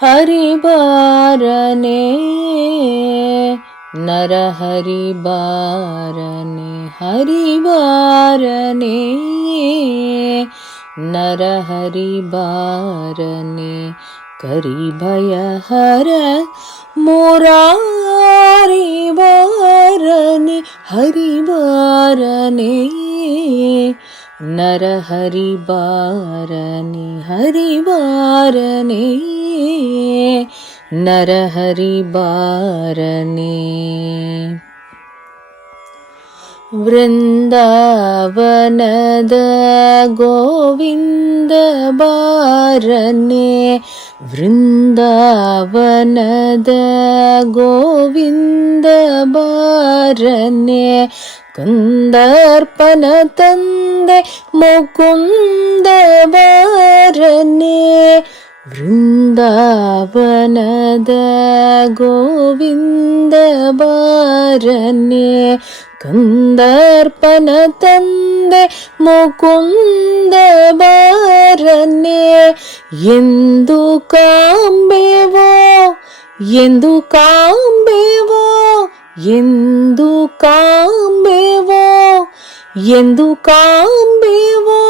ಹರಿಬಾರನೆ ನರಹರಿಬಾರನೆ ಹರಿಬಾರನೆ ನರಹರಿಬಾರನೆ ಕರಿಭಯ ಹರ ಮುರಾರಿಬಾರನೆ ಹರಿಬಾರನೆ ನರಹರಿಬಾರನೆ ಹರಿಬಾರನೆ ನರಹರಿಬಾರನೆ ವೃಂದಾವನದ ಗೋವಿಂದ ಬಾರನೆ ವೃಂದಾವನದ ಗೋವಿಂದ ಬಾರನೆ ಕಂದರ್ಪನ ತಂದೆ ಮುಕುಂದ ಬಾರನೆ ವೃಂದಾವನದ ಗೋವಿಂದ ಬಾರನೆ ಕಂದರ್ಪನ ತಂದೆ ಮುಕುಂದ ಬಾರನೆ ಎಂದು ಕಾಂಬೆವೋ ಎಂದು ಕಾಂಬೆವೋ ಎಂದು ಕಾಂಬೆವೋ ಎಂದು ಕಾಂಬೆವೋ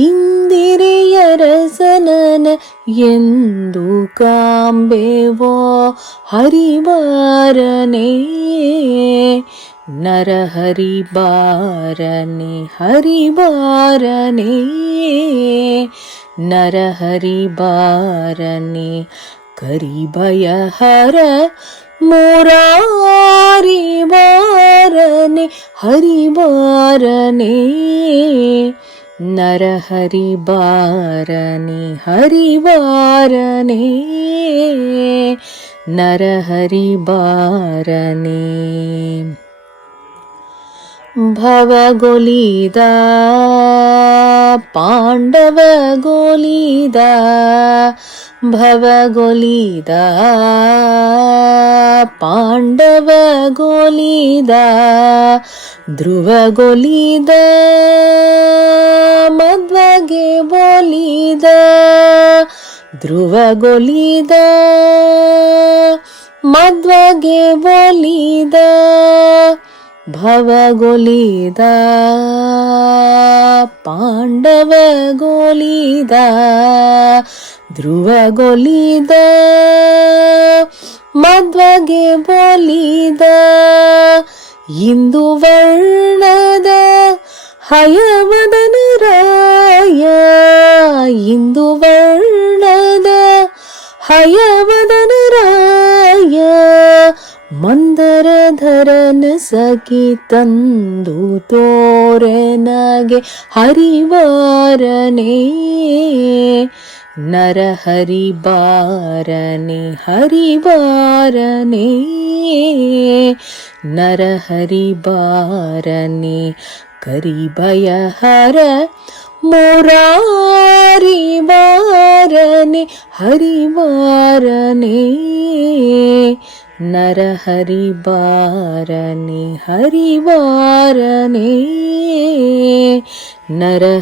ಇಂದಿರೆಯ ರಸನನ ಎಂದು ಕಾಂಬೆವೋ ಹರಿಬಾರನೆ ನರಹರಿಬಾರನೆ ಹರಿಬಾರನೆ ನರಹರಿಬಾರನೆ ಕರಿಭಯ ಹರ ಮುರಾರಿಬಾರನೆ ಹರಿಬಾರನೆ ನರಹರಿಬಾರನೆ ಹರಿಬಾರನೆ ನರಹರಿಬಾರನೆ ಭವಗೊಲಿದ ಪಾಂಡವಗೊಲಿದ ಭವಗೊಲಿದ ಪಾಂಡವಗೊಲಿದ ಧ್ರುವಗೊಲಿದ ಮಧ್ವಗೆ ಬೋಲಿದ ಧ್ರುವಗೊಲಿದ ಮಧ್ವಗೆ ಬೋಲಿದ ಭವಗೊಲಿದ ಪಾಂಡವಗೊಲಿದ ಧ್ರುವಗೊಲಿದ ಮಧ್ವಗೆ ಬೋಲಿದ ಇಂದು ವರ್ಣದ ಹಯವದನ ರಾಯ ಇಂದು ವರ್ಣದ ಹಯವದನ ರಾಯ ಮಂದರಧರನ ಸಖಿ ತಂದು ತೋರನಗೆ ಹರಿಬಾರನೆ ನರಹರಿಬಾರನೆ ಹರಿಬಾರನೆ ನರಹರಿಬಾರನೆ ಕರಿಭಯ ಹರ ಮುರಾರಿಬಾರನೆ ಹರಿಬಾರನೆ ನರಹರಿಬಾರನೆ ಹರಿಬಾರನೆ ನರಹರಿಬಾರನೆ